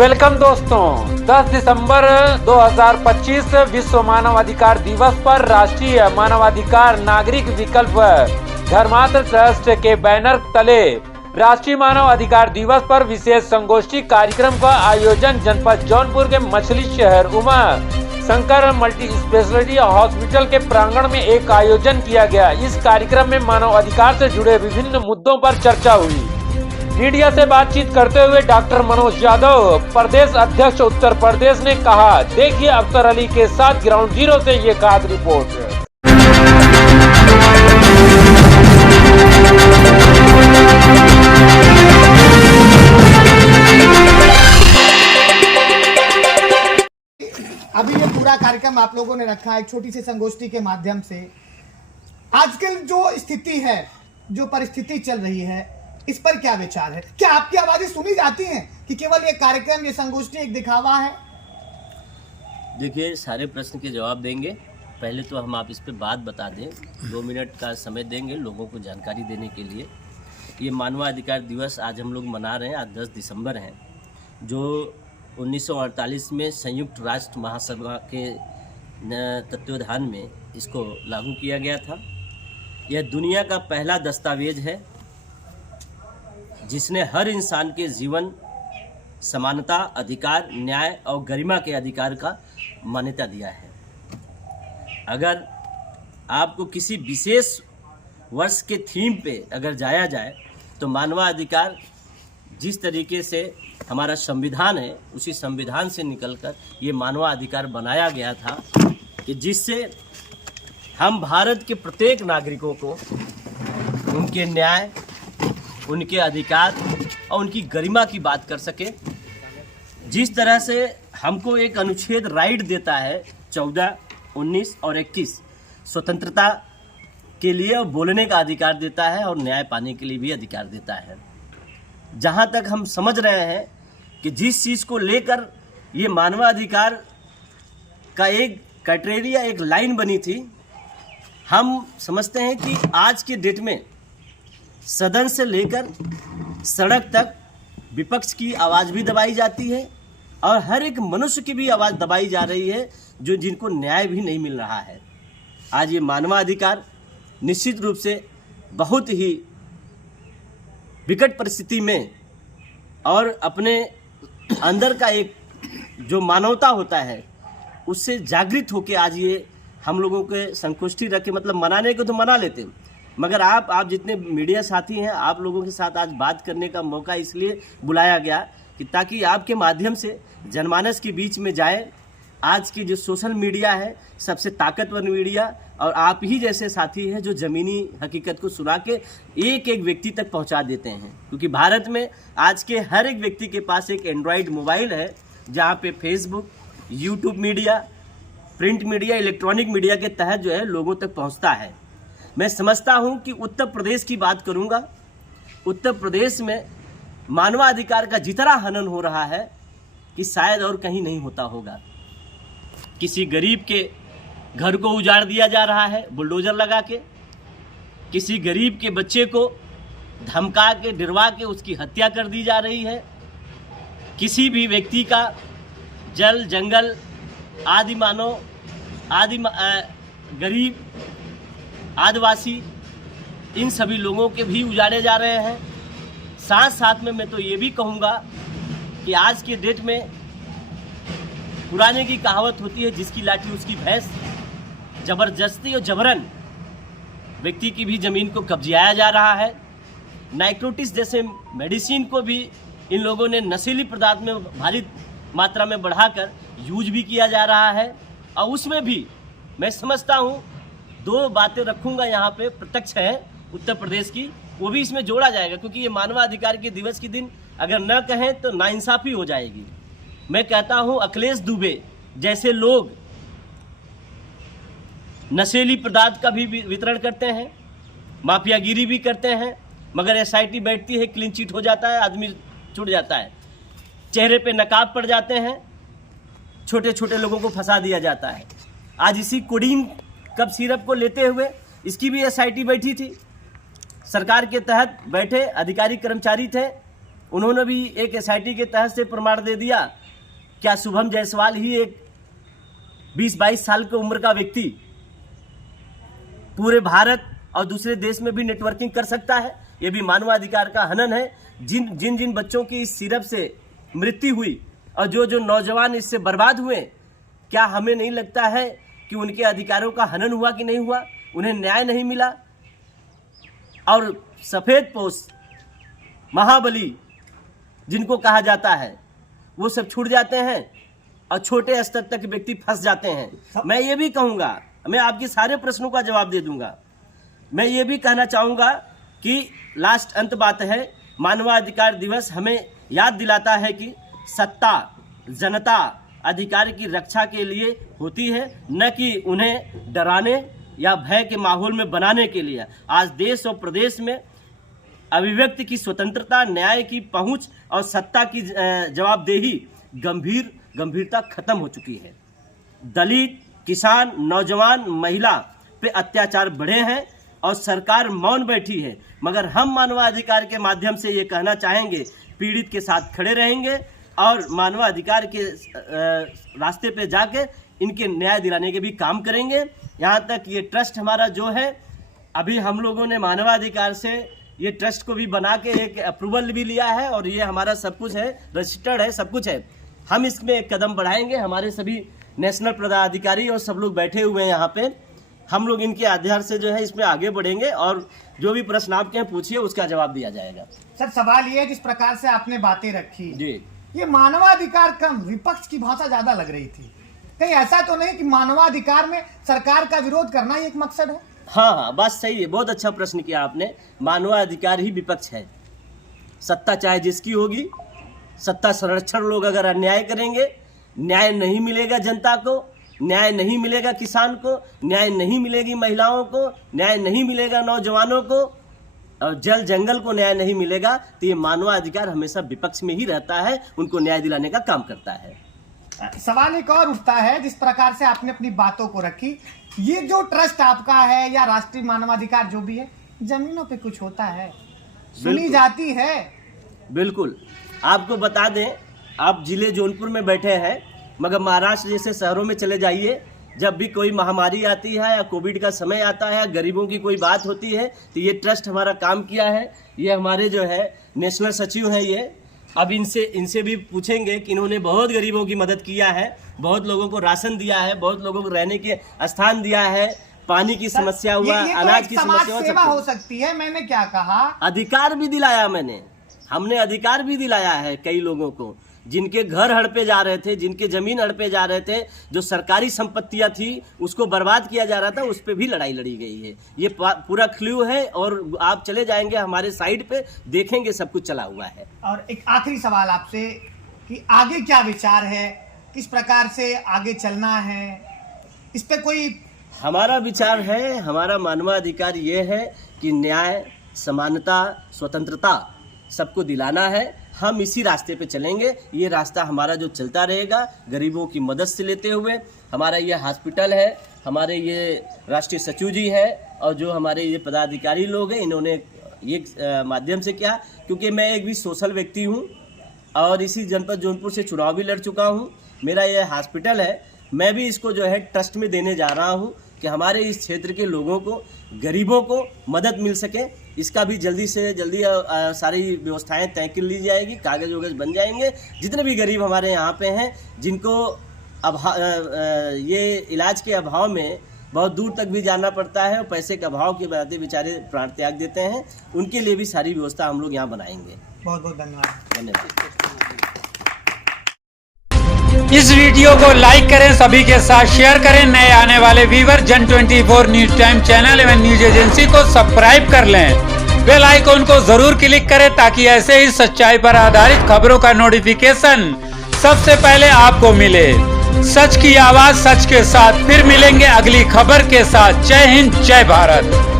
Welcome दोस्तों, 10 दिसंबर 2025 विश्व मानवाधिकार दिवस पर राष्ट्रीय मानवाधिकार नागरिक विकल्प धर्मार्थ ट्रस्ट के बैनर तले राष्ट्रीय मानव अधिकार दिवस पर विशेष संगोष्ठी कार्यक्रम का आयोजन जनपद जौनपुर के मछली शहर Uma Shankar multi speciality hospital के प्रांगण में एक आयोजन किया गया। इस कार्यक्रम में मानव अधिकार से जुड़े विभिन्न मुद्दों पर चर्चा हुई। मीडिया से बातचीत करते हुए डॉक्टर मनोज यादव, प्रदेश अध्यक्ष उत्तर प्रदेश, ने कहा, देखिए अफसर अली के साथ ग्राउंड जीरो से ये खास रिपोर्ट। अभी ये पूरा कार्यक्रम आप लोगों ने रखा है एक छोटी सी संगोष्ठी के माध्यम से। आजकल जो स्थिति है, जो परिस्थिति चल रही है, इस पर क्या विचार है? क्या आपकी आवाजें सुनी जाती हैं कि केवल ये कार्यक्रम, ये संगोष्ठी एक दिखावा है? देखिए, सारे प्रश्न के जवाब देंगे। पहले तो हम आप इस पे बात बता दें, 2 मिनट का समय देंगे लोगों को जानकारी देने के लिए। ये मानवाधिकार दिवस आज हम लोग मना रहे हैं। आज 10 दिसंबर है, जो 1948 में संयुक्त राष्ट्र महासभा के तत्वावधान में इसको लागू किया गया था। यह दुनिया का पहला दस्तावेज है जिसने हर इंसान के जीवन, समानता, अधिकार, न्याय और गरिमा के अधिकार का मान्यता दिया है। अगर आपको किसी विशेष वर्ष के थीम पे अगर जाया जाए तो मानवाधिकार जिस तरीके से हमारा संविधान है, उसी संविधान से निकलकर ये मानवाधिकार बनाया गया था कि जिससे हम भारत के प्रत्येक नागरिकों को उनके न्याय, उनके अधिकार और उनकी गरिमा की बात कर सके। जिस तरह से हमको एक अनुच्छेद राइट देता है 14, 19 और 21 स्वतंत्रता के लिए और बोलने का अधिकार देता है और न्याय पाने के लिए भी अधिकार देता है। जहाँ तक हम समझ रहे हैं कि जिस चीज़ को लेकर ये मानवाधिकार का एक क्राइटेरिया, एक लाइन बनी थी, हम समझते हैं कि आज के डेट में सदन से लेकर सड़क तक विपक्ष की आवाज़ भी दबाई जाती है और हर एक मनुष्य की भी आवाज़ दबाई जा रही है जो जिनको न्याय भी नहीं मिल रहा है। आज ये मानवाधिकार निश्चित रूप से बहुत ही विकट परिस्थिति में और अपने अंदर का एक जो मानवता होता है उससे जागृत होकर आज ये हम लोगों के संगोष्ठी रखे। मतलब मनाने को तो मना लेते हैं, मगर आप जितने मीडिया साथी हैं, आप लोगों के साथ आज बात करने का मौका इसलिए बुलाया गया कि ताकि आपके माध्यम से जनमानस के बीच में जाए। आज की जो सोशल मीडिया है, सबसे ताकतवर मीडिया, और आप ही जैसे साथी हैं जो ज़मीनी हकीकत को सुना के एक एक व्यक्ति तक पहुंचा देते हैं। क्योंकि भारत में आज के हर एक व्यक्ति के पास एक एंड्रॉयड मोबाइल है, जहाँ पे Facebook, YouTube media, print media, electronic media के तहत जो है लोगों तक पहुँचता है। मैं समझता हूं कि उत्तर प्रदेश की बात करूंगा। उत्तर प्रदेश में मानवाधिकार का जितना हनन हो रहा है कि शायद और कहीं नहीं होता होगा। किसी गरीब के घर को उजाड़ दिया जा रहा है बुलडोजर लगा के, किसी गरीब के बच्चे को धमका के, डरवा के उसकी हत्या कर दी जा रही है। किसी भी व्यक्ति का जल, जंगल, आदि मानव, गरीब, आदिवासी, इन सभी लोगों के भी उजाड़े जा रहे हैं। साथ साथ में मैं तो ये भी कहूँगा कि आज के डेट में पुराने की कहावत होती है, जिसकी लाठी उसकी भैंस। ज़बरदस्ती और जबरन व्यक्ति की भी ज़मीन को कब्जियाया जा रहा है। नाइकोटिक्स जैसे मेडिसिन को भी इन लोगों ने नशीली पदार्थ में भारी मात्रा में बढ़ाकर यूज भी किया जा रहा है। और उसमें भी मैं समझता हूँ 2 बातें रखूंगा यहाँ पे, प्रत्यक्ष है उत्तर प्रदेश की, वो भी इसमें जोड़ा जाएगा। क्योंकि ये मानवाधिकार के दिवस के दिन अगर न कहें तो नाइंसाफ़ी हो जाएगी। मैं कहता हूँ अखिलेश दुबे जैसे लोग नशीली पदार्थ का भी वितरण करते हैं, माफियागिरी भी करते हैं, मगर एसआईटी बैठती है, क्लीन चिट हो जाता है, आदमी छूट जाता है, चेहरे पे नकाब पड़ जाते हैं, छोटे छोटे लोगों को फंसा दिया जाता है। आज इसी कोडीन कप सिरप को लेते हुए इसकी भी एसआईटी बैठी थी। सरकार के तहत बैठे अधिकारी कर्मचारी थे, उन्होंने भी एक एसआईटी के तहत से प्रमाण दे दिया। क्या शुभम जायसवाल ही एक 20-22 साल की उम्र का व्यक्ति पूरे भारत और दूसरे देश में भी नेटवर्किंग कर सकता है? ये भी मानवाधिकार का हनन है। जिन बच्चों की इस सिरप से मृत्यु हुई और जो नौजवान इससे बर्बाद हुए, क्या हमें नहीं लगता है कि उनके अधिकारों का हनन हुआ कि नहीं हुआ? उन्हें न्याय नहीं मिला और सफेद पोश महाबली जिनको कहा जाता है वो सब छूट जाते हैं और छोटे स्तर तक व्यक्ति फंस जाते हैं। मैं ये भी कहूँगा, मैं आपके सारे प्रश्नों का जवाब दे दूंगा। मैं ये भी कहना चाहूँगा कि लास्ट अंत बात है, मानवाधिकार दिवस हमें याद दिलाता है कि सत्ता जनता अधिकार की रक्षा के लिए होती है, न कि उन्हें डराने या भय के माहौल में बनाने के लिए। आज देश और प्रदेश में अभिव्यक्ति की स्वतंत्रता, न्याय की पहुंच और सत्ता की जवाबदेही गंभीरता खत्म हो चुकी है। दलित, किसान, नौजवान, महिला पे अत्याचार बढ़े हैं और सरकार मौन बैठी है। मगर हम मानवाधिकार के माध्यम से ये कहना चाहेंगे, पीड़ित के साथ खड़े रहेंगे और मानवाधिकार के रास्ते पे जाके इनके न्याय दिलाने के भी काम करेंगे। यहाँ तक ये ट्रस्ट हमारा जो है, अभी हम लोगों ने मानवाधिकार से ये ट्रस्ट को भी बना के एक अप्रूवल भी लिया है और ये हमारा सब कुछ है, रजिस्टर्ड है, सब कुछ है। हम इसमें एक कदम बढ़ाएंगे। हमारे सभी नेशनल पदाधिकारी और सब लोग बैठे हुए हैं यहाँ पे। हम लोग इनके आधार से जो है इसमें आगे बढ़ेंगे और जो भी प्रश्न आपके हैं पूछिए, उसका जवाब दिया जाएगा। सर, सवाल ये है, जिस प्रकार से आपने बातें रखी जी, ये मानवाधिकार कम विपक्ष की भाषा ज्यादा लग रही थी। कहीं ऐसा तो नहीं कि मानवाधिकार में सरकार का विरोध करना ही एक मकसद है? हाँ, बात सही है। बहुत अच्छा प्रश्न किया आपने। मानवाधिकार ही विपक्ष है। सत्ता चाहे जिसकी होगी, सत्ता संरक्षण लोग अगर अन्याय करेंगे, न्याय नहीं मिलेगा जनता को, न्याय नहीं मिलेगा किसान को, न्याय नहीं मिलेगी महिलाओं को, न्याय नहीं मिलेगा नौजवानों को और जल जंगल को न्याय नहीं मिलेगा, तो ये मानवाधिकार हमेशा विपक्ष में ही रहता है, उनको न्याय दिलाने का काम करता है। सवाल एक और उठता है, जिस प्रकार से आपने अपनी बातों को रखी, ये जो ट्रस्ट आपका है या राष्ट्रीय मानवाधिकार जो भी है, जमीनों पे कुछ होता है, सुनी जाती है? बिल्कुल। आपको बता दें, आप जिले जौनपुर में बैठे हैं, मगर महाराष्ट्र जैसे शहरों में चले जाइए, जब भी कोई महामारी आती है या कोविड का समय आता है, गरीबों की कोई बात होती है, तो ये ट्रस्ट हमारा काम किया है। ये हमारे जो है नेशनल सचिव हैं ये। अब इनसे भी पूछेंगे कि इन्होंने बहुत गरीबों की मदद किया है, बहुत लोगों को राशन दिया है, बहुत लोगों को रहने के स्थान दिया है, पानी की समस्या हुआ, अनाज की समस्या सेवा हो सकती है। मैंने क्या कहा, अधिकार भी दिलाया हमने अधिकार भी दिलाया है कई लोगों को, जिनके घर हड़पे जा रहे थे, जिनके जमीन हड़पे जा रहे थे, जो सरकारी संपत्तियां थी उसको बर्बाद किया जा रहा था, उस पर भी लड़ाई लड़ी गई है। ये पूरा क्लू है और आप चले जाएंगे हमारे साइट पे, देखेंगे सब कुछ चला हुआ है। और एक आखिरी सवाल आपसे कि आगे क्या विचार है, किस प्रकार से आगे चलना है, इस पे कोई? हमारा विचार है, हमारा मानवाधिकार ये है कि न्याय, समानता, स्वतंत्रता सबको दिलाना है। हम इसी रास्ते पे चलेंगे। ये रास्ता हमारा जो चलता रहेगा, गरीबों की मदद से लेते हुए। हमारा ये हॉस्पिटल है, हमारे ये राष्ट्रीय सचिव जी है और जो हमारे ये पदाधिकारी लोग हैं, इन्होंने ये माध्यम से किया, क्योंकि मैं एक भी सोशल व्यक्ति हूँ और इसी जनपद जौनपुर से चुनाव भी लड़ चुका हूँ। मेरा ये हॉस्पिटल है, मैं भी इसको जो है ट्रस्ट में देने जा रहा हूँ कि हमारे इस क्षेत्र के लोगों को, गरीबों को मदद मिल सके। इसका भी जल्दी से जल्दी सारी व्यवस्थाएं तय कर ली जाएगी, कागज वगज बन जाएंगे। जितने भी गरीब हमारे यहाँ पे हैं, जिनको ये इलाज के अभाव में बहुत दूर तक भी जाना पड़ता है और पैसे के अभाव के वजह से बेचारे प्राण त्याग देते हैं, उनके लिए भी सारी व्यवस्था हम लोग यहाँ बनाएंगे। बहुत बहुत धन्यवाद। धन्यवाद। इस वीडियो को लाइक करें, सभी के साथ शेयर करें। नए आने वाले व्यूअर जन 24 न्यूज टाइम चैनल एवं न्यूज एजेंसी को सब्सक्राइब कर लें। बेल आइकॉन को जरूर क्लिक करें ताकि ऐसे ही सच्चाई पर आधारित खबरों का नोटिफिकेशन सबसे पहले आपको मिले। सच की आवाज सच के साथ फिर मिलेंगे अगली खबर के साथ। जय हिंद, जय भारत।